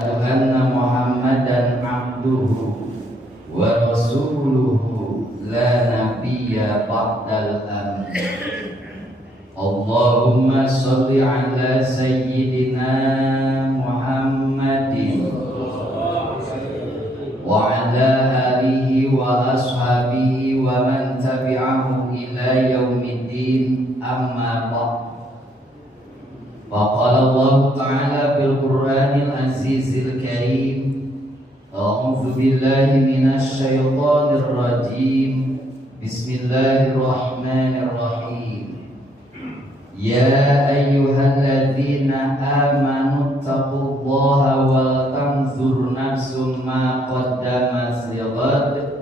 anna Muhammadan abduhu wa rasuluhu la nabiyya ba'dal amin. Allahumma sholli ala sayyidina Muhammadin wa ala alihi wa ashabihi wa man tabi'ahu ila yaumiddin, amma ba'd. Faqala Allah Ta'ala bil Qur'anil Azizil Karim, a'udzu billahi minasy syaithanir rajim. Bismillahirrahmanirrahim. Ya ayyuhalladzina amanu taqullaha wal tanzur nafsum ma qaddamat lighad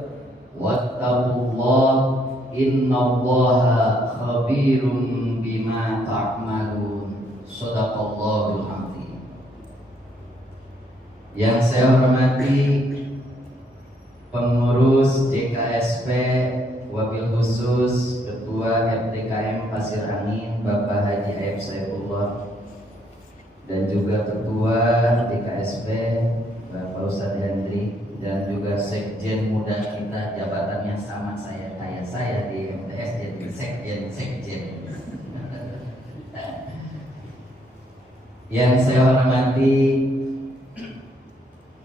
wattaqullaha innallaha khabirum bima ta'malun. Shadaqallahul azim. Yang saya hormati pengurus DKSP, wabil khusus Ketua FTKM Pasir Angin Bapak Haji Aib Saifullah, dan juga Ketua DKSP Bapak Ustadz Hendri, dan juga Sekjen muda kita, jabatannya sama kayak saya di MTS, jadi Sekjen. Yang saya hormati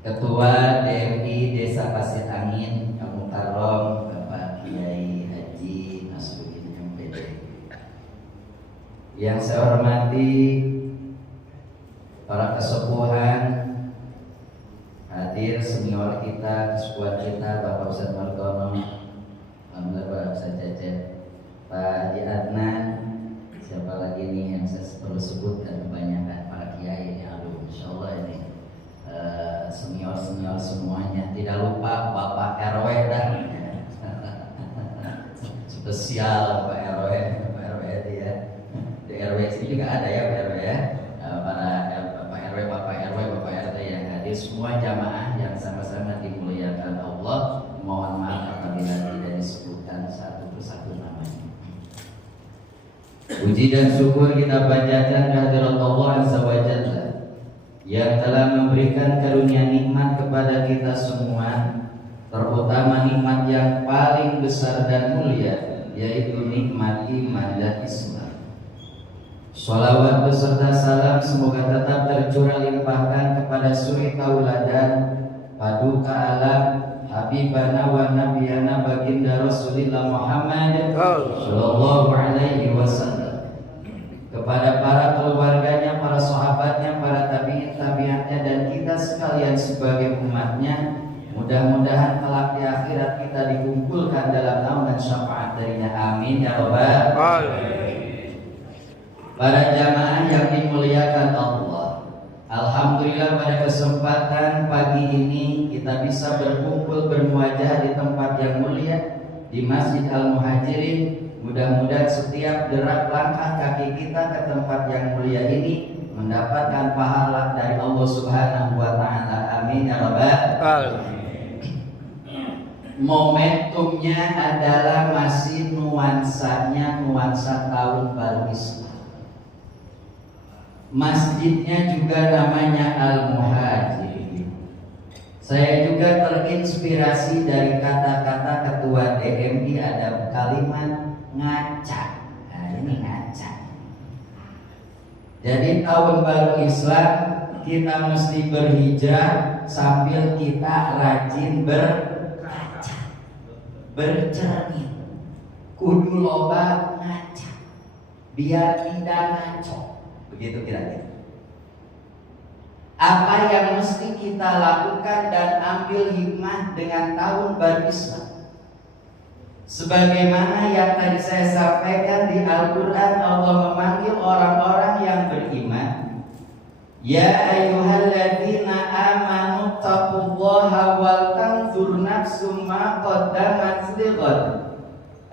Ketua DMI Desa Pasir Angin Kampung Karom Bapak Kiai Haji Nasruddin MPD. Yang saya hormati para kesepuhan, hadir senior kita, kesepuhan kita, Bapak Ustadz Martono, alhamdulillah Pak Ustadz Cecep, Pak Haji Adnan, siapa lagi nih yang saya perlu sebutkan, kebanyakan para kiai ya, aduh insyaallah ini senior semuanya, tidak lupa Bapak RW dan spesial Pak RW dia di RW sini juga ada ya Pak RW ya, para Bapak RW, Bapak RT yang hadir, semua jamaah yang sama-sama dimuliakan Allah. Mohon maaf apabila tidak disebutkan satu persatu namanya. Puji dan syukur kita panjatkan kehadirat Allah Azza wa Jalla yang telah memberikan karunia nikmat kepada kita semua, terutama nikmat yang paling besar dan mulia, yaitu nikmat iman dan Islam. Sholawat beserta salam semoga tetap tercurah limpahkan kepada suri tauladan, paduka alam, habibana wa nabiyana baginda Rasulullah Muhammad sallallahu alaihi wasallam, kepada para keluarganya, para sahabatnya, para tabi'in-tabi'atnya, dan kita sekalian sebagai umatnya. Mudah-mudahan kelak di akhirat kita dikumpulkan dalam naungan syafaat darinya, amin ya rabbal alamin. Para jamaah yang dimuliakan Allah, alhamdulillah pada kesempatan pagi ini kita bisa berkumpul bermuajah di tempat yang mulia, di Masjid Al-Muhajirin. Mudah-mudahan setiap gerak langkah kaki kita ke tempat yang mulia ini mendapatkan pahala dari Allah Subhanahu wa Ta'ala, amin ya rabbal alamin. Momentumnya adalah masih nuansa tahun baru Islam. Masjidnya juga namanya Al-Muhajirin. Saya juga terinspirasi dari kata-kata Ketua DMI, ada kalimat ngaca. Nah, ini ngaca. Jadi tahun baru Islam kita mesti berhijrah sambil kita rajin berkaca, bercermin, kudu loba ngaca biar tidak ngaco. Begitu kira-kira. Apa yang mesti kita lakukan dan ambil hikmah dengan tahun baru Islam? Sebagaimana yang tadi saya sampaikan di Al-Quran, Allah memanggil orang-orang yang beriman. Ya ayyuhalladzina amanu taqullaha wal tanzur nafsum ma qaddamat lighad.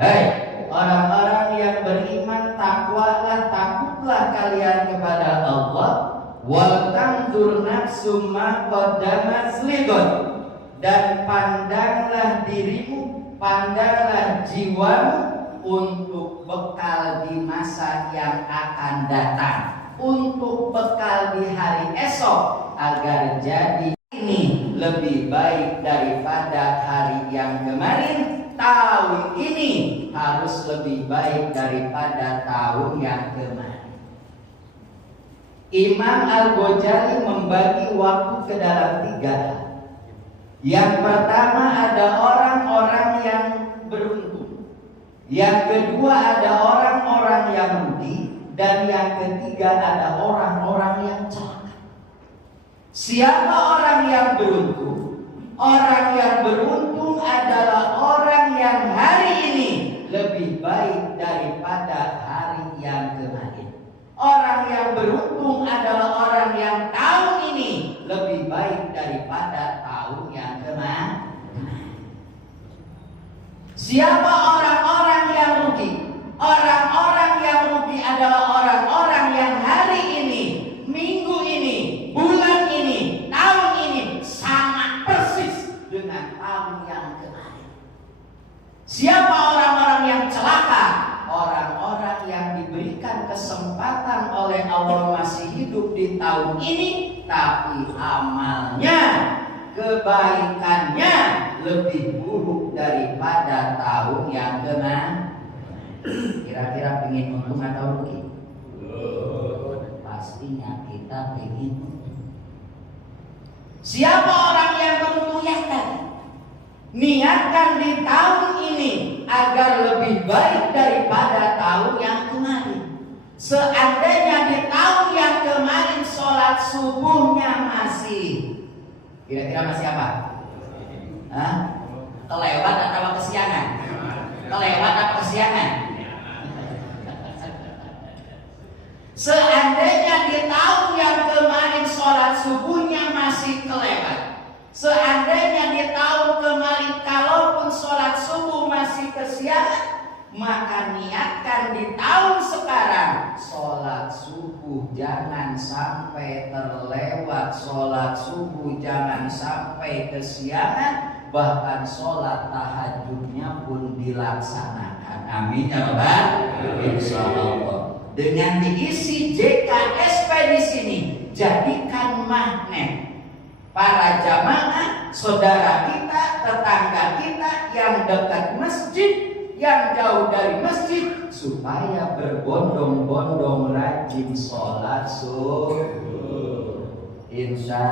Hai orang-orang yang beriman, takutlah kalian kepada Allah. Wal tanzur nafsum ma qaddamat lighad, dan pandanglah dirimu, pandanglah jiwamu untuk bekal di masa yang akan datang, untuk bekal di hari esok, agar jadi ini lebih baik daripada hari yang kemarin, tahun ini harus lebih baik daripada tahun yang kemarin. Imam Al-Ghazali membagi waktu ke dalam 3. Yang pertama ada orang-orang yang beruntung, yang kedua ada orang-orang yang rugi, dan yang ketiga ada orang-orang yang celaka. Siapa orang yang beruntung? Orang yang beruntung adalah orang yang hari ini lebih baik daripada hari yang kemarin. Orang yang beruntung adalah orang yang tahun ini lebih baik daripada tahun yang kemarin. Siapa orang-orang yang rugi? Orang-orang yang rugi adalah orang-orang yang hari ini, minggu ini, bulan ini, tahun ini sama persis dengan tahun yang kemarin. Siapa orang-orang yang celaka? Orang-orang yang diberikan kesempatan oleh Allah masih hidup di tahun ini, tapi amalnya, kebaikannya lebih buruk daripada tahun yang kemarin. Kira-kira pengen untung atau rugi? Pastinya kita pengen untung. Siapa orang yang beruntung yang tadi? Niatkan di tahun ini agar lebih baik daripada tahun yang kemarin. Seandainya di tahun yang kemarin sholat subuhnya masih, kira-kira masih apa? Hah? Kelewat atau kesiangan? Kelewat atau kesiangan? Seandainya di tahun yang kemarin sholat subuhnya masih kelewat, seandainya di tahun kemarin kalaupun sholat subuh masih kesiangan, maka niatkan di tahun sekarang sholat subuh jangan sampai terlewat, sholat subuh jangan sampai kesiangan, bahkan sholat tahajudnya pun dilaksanakan. Amin ya Rabbal alamin. Insyaallah. Dengan diisi JKSP di sini, jadikan magnet para jamaah, saudara kita, tetangga kita yang dekat masjid, yang jauh dari masjid, supaya berbondong-bondong rajin sholat subuh. Insya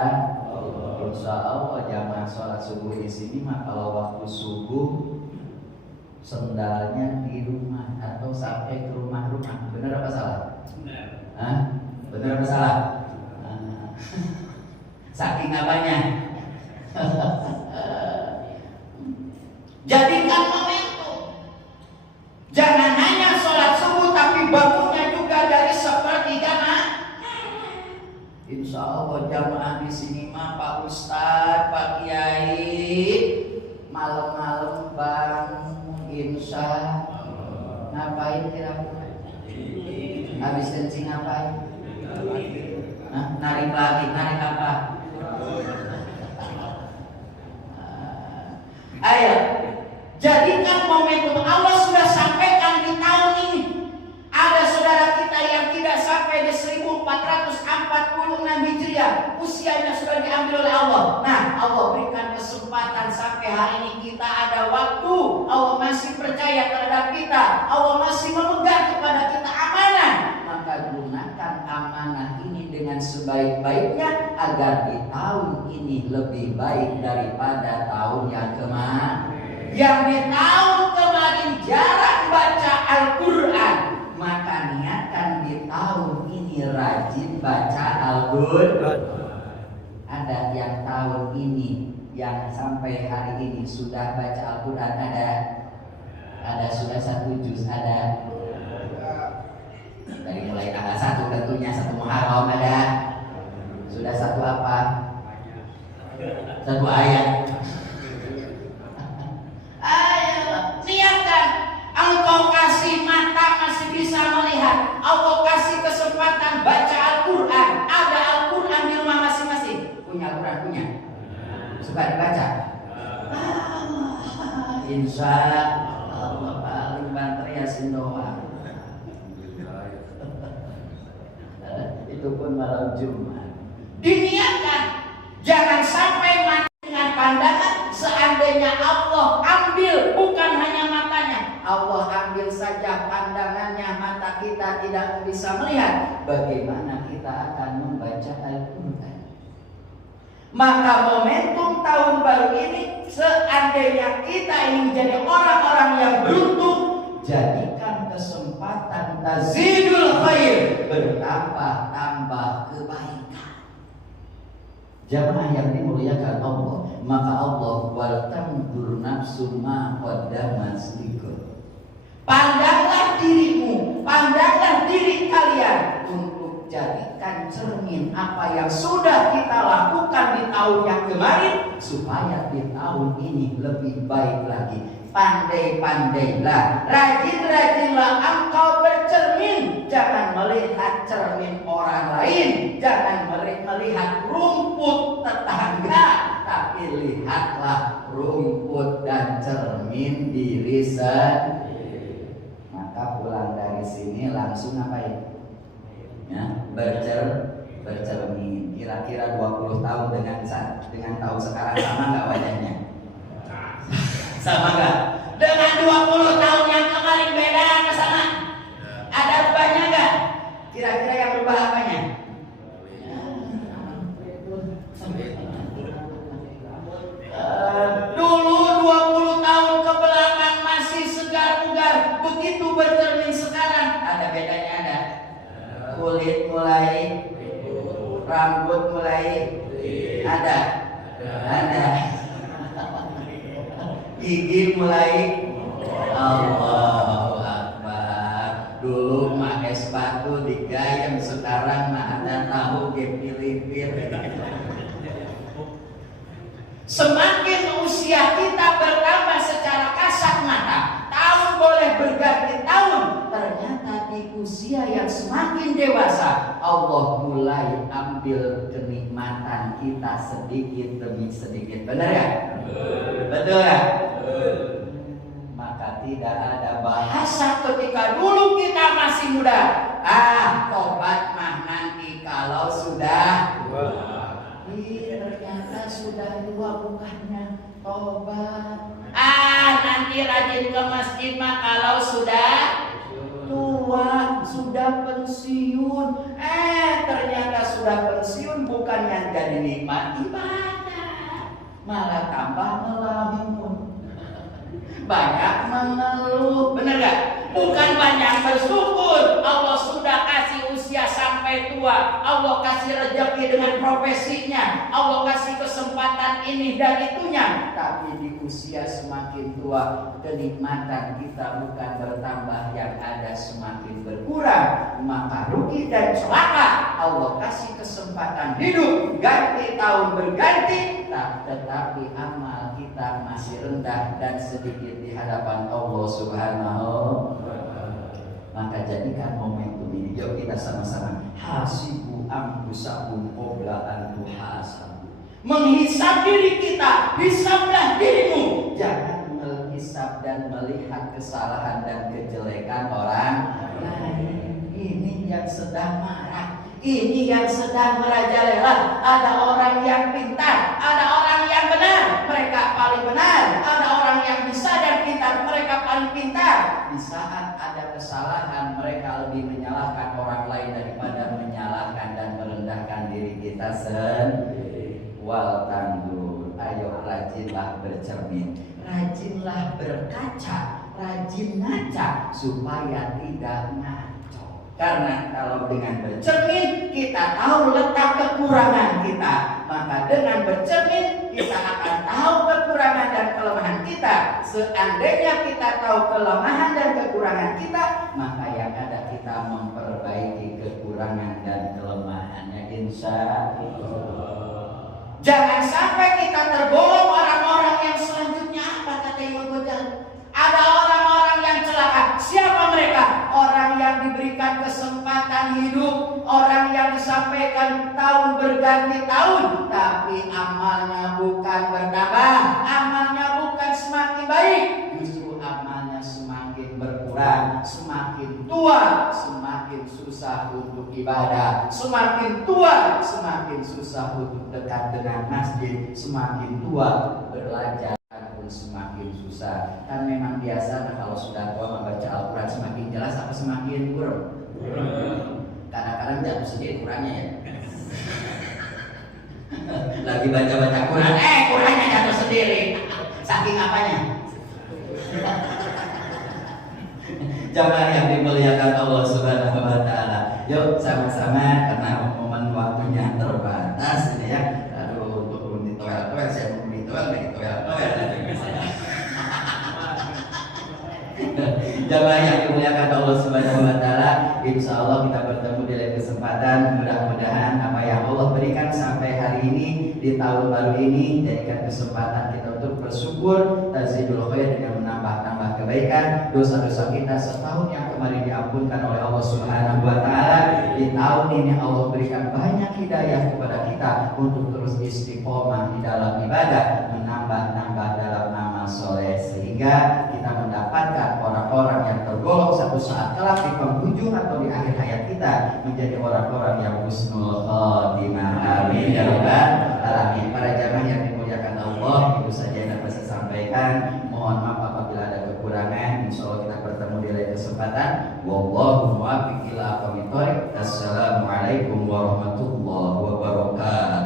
Allah jamaah sholat subuh di sini mah kalau waktu subuh sendalnya di rumah atau sampai ke rumah-rumah. Benar apa salah? Benar. Hah? Benar apa salah? Saking apanya? Jadikan momentum. Jangan hanya sholat subuh, tapi bangunnya juga dari sepertiga. Insya Allah jamaah di sini mah Pak Ustadz, Pak Kiai, malam-malam bangun. Insya ngapain kira-kira? Habis kencing ngapain? Narik lagi, narik apa? Ayo, jadikan momentum. Allah sudah sampaikan di tahun ini. Ada saudara kita yang tidak sampai di 1446 Hijriah, usianya sudah diambil oleh Allah. Nah, Allah berikan kesempatan sampai hari ini kita ada waktu. Allah masih percaya terhadap kita. Allah masih memegang kepada kita amanah. Maka gunakan amanah ini dengan sebaik-baiknya agar di tahun ini lebih baik daripada tahun yang kemarin. Yang di tahun kemarin jarang baca Al-Quran, maka niatkan di tahun ini rajin baca Al-Quran. Ada yang tahun ini yang sampai hari ini sudah baca Al-Quran, ada sudah 1 juz, ada dari mulai tanggal 1 tentunya 1 Muharram, ada sudah 1 apa? 1 ayat. Ayo niatkan. Engkau kasih mata masih bisa melihat, Allah kasih kesempatan baca Al-Quran. Ada Al-Quran di rumah masing-masing. Punya Al-Quran? Punya? Suka dibaca? Insya Allah paling banter Yasin doang. Itu pun malam Jumat. Diniatkan Allah ambil bukan hanya matanya, Allah ambil saja pandangannya, mata kita tidak bisa melihat, bagaimana kita akan membaca Al-Quran? Maka momentum tahun baru ini, seandainya kita ingin menjadi orang-orang yang beruntung, jadikan kesempatan tazidul khair, bertambah-tambah kebaikan. Jamaah yang dimuliakan Allah, maka Allah wal tanzur nafsum ma qaddamat lighad. Pandanglah dirimu, pandanglah diri kalian untuk jadikan cermin apa yang sudah kita lakukan di tahun yang kemarin, supaya di tahun ini lebih baik lagi. Pandai-pandailah, rajin-rajinlah engkau bercermin. Jangan melihat cermin orang lain, jangan melihat rumput tetangga, tapi lihatlah rumput dan cermin diri sendiri. Maka pulang dari sini langsung ngapain? Ya, bercermin. Kira-kira 20 tahun dengan tahun sekarang sama nggak wajahnya? Sama nggak? Dengan 20 tahun yang kemarin beda ke sama? Ada rubahnya nggak? Kira-kira yang berubah apanya? Dulu 20 tahun ke belakang masih segar bugar, begitu bercermin sekarang ada bedanya ada. Kulit mulai, rambut mulai ada. Gigi mulai, Allahu Akbar. Dulu mah es batu digayam, sekarang mah ada tahu gepilipir. Semakin usia kita bertambah secara kasat mata, tahun boleh berganti tahun. Ternyata di usia yang semakin dewasa, Allah mulai ambil kenikmatan kita sedikit demi sedikit. Benar ya? Betul ya? Maka tidak ada bahasa ketika dulu kita masih muda, tobat mah nanti kalau sudah ternyata sudah tua bukannya tobat. Nanti rajin ke masjid mah kalau sudah tua, sudah pensiun. Ternyata sudah pensiun bukannya jadi nikmat ibadah, malah tambah melamun, banyak mengeluh. Bener gak? Bukan banyak bersyukur. Allah sudah kasih usia sampai tua, Allah kasih rezeki dengan profesinya, Allah kasih kesempatan ini dan itunya. Tapi di usia semakin tua, kenikmatan kita bukan bertambah, yang ada semakin berkurang. Maka rugi dan celaka. Allah kasih kesempatan hidup, ganti tahun berganti, tetapi amal kita masih rendah dan sedikit di hadapan Allah Subhanahu wa ta'ala. Maka jadikan momentum ini, yuk kita sama-sama hasibu anfusakum qabla an tuhasabu. Menghisab diri kita, hisablah dirimu. Jangan menghisab dan melihat kesalahan dan kejelekan orang lain. Ini yang sedang marah, ini yang sedang merajalela. Ada orang yang pintar, ada orang yang benar, mereka paling benar. Ada orang yang bisa dan pintar, mereka paling pintar. Di saat ada kesalahan, mereka lebih menyalahkan orang lain daripada menyalahkan dan merendahkan diri kita sendiri. Wal tandur, ayo rajinlah bercermin, rajinlah berkaca, rajin ngaca supaya tidak ngaco. Karena kalau dengan bercermin kita tahu letak kekurangan kita, maka dengan bercermin kita akan tahu kekurangan dan kelemahan kita. Seandainya kita tahu kelemahan dan kekurangan kita, maka yang ada kita memperbaiki kekurangan dan kelemahannya, insya Allah. Jangan sampai kita tergolong orang-orang yang selanjutnya. Apa kata Imam Ghazali? Ada orang-orang yang celaka. Siapa mereka? Orang yang diberikan kesempatan hidup, orang yang disampaikan tahun berganti tahun, tapi amalnya bukan bertambah, amalnya bukan semakin baik, justru amalnya semakin berkurang. Semakin tua, semakin susah untuk ibadah. Semakin tua, semakin susah untuk dekat dengan masjid. Semakin tua, belajar pun semakin susah. Kan memang biasa nah kalau sudah tua membaca Al-Quran semakin jelas apa semakin kurang? Kadang-kadang jatuh sedikit kurangnya ya. Lagi baca-baca Quran, Qurannya jatuh sendiri. Saking apanya? Jamaah yang dimuliakan Allah Subhanahu wa taala. Yuk sama-sama karena momen waktunya terbatas ini ya. Aduh, untuk ditoel-toel saya mau ditoel lagi toel-toel. Jamaah yang dimuliakan Allah Subhanahu wa taala, insyaallah kita bertemu di lain kesempatan. Mudah-mudahan apa yang Allah berikan sampai hari ini di tahun baru ini jadikan kesempatan kita untuk bersyukur, tazidul khair dengan menambah-tambah kebaikan. Dosa-dosa kita setahun yang kemarin diampunkan oleh Allah Subhanahu wa taala. Di tahun ini Allah berikan banyak hidayah kepada kita untuk terus istiqomah di dalam ibadah, menambah-nambah dalam amal soleh sehingga kita mendapatkan orang-orang yang tergolong satu saat kelak di penghujung atau di akhir hayat kita menjadi orang-orang yang husnul khotimah. Amin ya rabbal alamin. Para jamaah yang dimuliakan Allah, itu saja yang dapat saya sampaikan. Mohon maaf apabila ada kekurangan. Insyaallah kita bertemu di lain kesempatan. Wallahu muwaffiq ila aqwamit thoriq. Assalamualaikum warahmatullahi wabarakatuh.